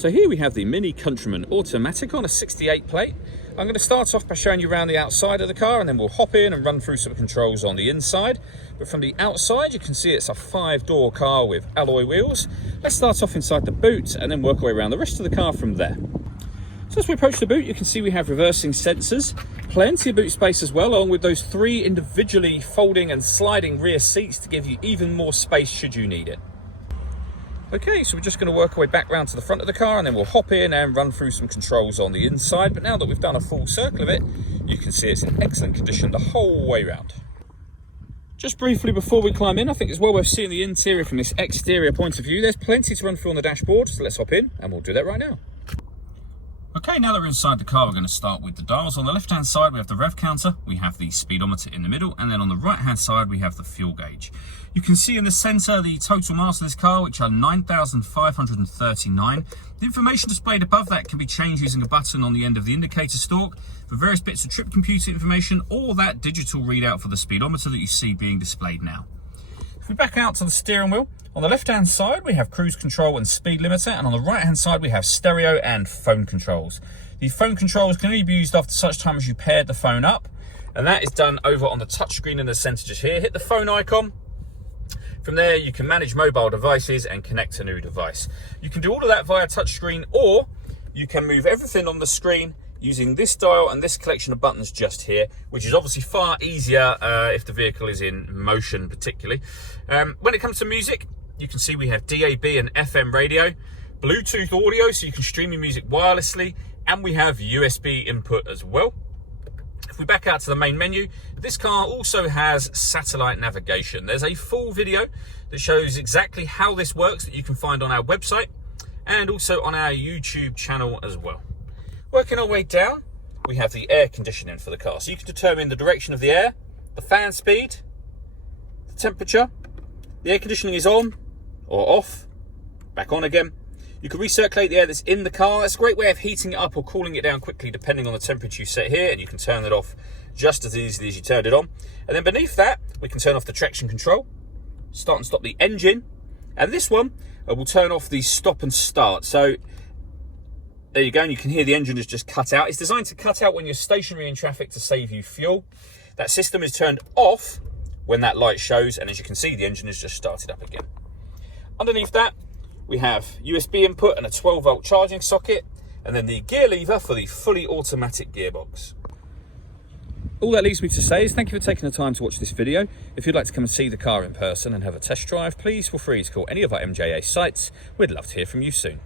So here we have the Mini Countryman automatic on a 68 plate. I'm going to start off by showing you around the outside of the car, and then we'll hop in and run through some controls on the inside. But from the outside, you can see it's a 5-door car with alloy wheels. Let's start off inside the boot and then work our way around the rest of the car from there. So as we approach the boot, you can see we have reversing sensors, plenty of boot space as well, along with those 3 individually folding and sliding rear seats to give you even more space should you need it. Okay, so we're just going to work our way back round to the front of the car, and then we'll hop in and run through some controls on the inside. But now that we've done a full circle of it, you can see it's in excellent condition the whole way round. Just briefly before we climb in, I think it's well worth seeing the interior from this exterior point of view. There's plenty to run through on the dashboard, so let's hop in and we'll do that right now. Okay, now that we're inside the car, we're going to start with the dials. On the left-hand side, we have the rev counter, we have the speedometer in the middle, and then on the right-hand side, we have the fuel gauge. You can see in the centre the total miles of this car, which are 9,539. The information displayed above that can be changed using a button on the end of the indicator stalk for various bits of trip computer information, or that digital readout for the speedometer that you see being displayed now. If we back out to the steering wheel, on the left-hand side, we have cruise control and speed limiter, and on the right-hand side, we have stereo and phone controls. The phone controls can only be used after such time as you paired the phone up, and that is done over on the touchscreen in the centre just here. Hit the phone icon. From there, you can manage mobile devices and connect to a new device. You can do all of that via touchscreen, or you can move everything on the screen using this dial and this collection of buttons just here, which is obviously far easier if the vehicle is in motion particularly. When it comes to music, you can see we have DAB and FM radio, Bluetooth audio so you can stream your music wirelessly, and we have USB input as well. If we back out to the main menu, this car also has satellite navigation. There's a full video that shows exactly how this works that you can find on our website and also on our YouTube channel as well. Working our way down, we have the air conditioning for the car. So you can determine the direction of the air, the fan speed, the temperature. The air conditioning is on or off, back on again. You can recirculate the air that's in the car. That's a great way of heating it up or cooling it down quickly depending on the temperature you set here, and you can turn that off just as easily as you turned it on. And then beneath that, we can turn off the traction control, start and stop the engine, and this one will turn off the stop and start. So there you go, and you can hear the engine has just cut out. It's designed to cut out when you're stationary in traffic to save you fuel. That system is turned off when that light shows, and as you can see, the engine has just started up again. Underneath that, we have USB input and a 12-volt charging socket, and then the gear lever for the fully automatic gearbox. All that leaves me to say is thank you for taking the time to watch this video. If you'd like to come and see the car in person and have a test drive, please feel free to call any of our MJA sites. We'd love to hear from you soon.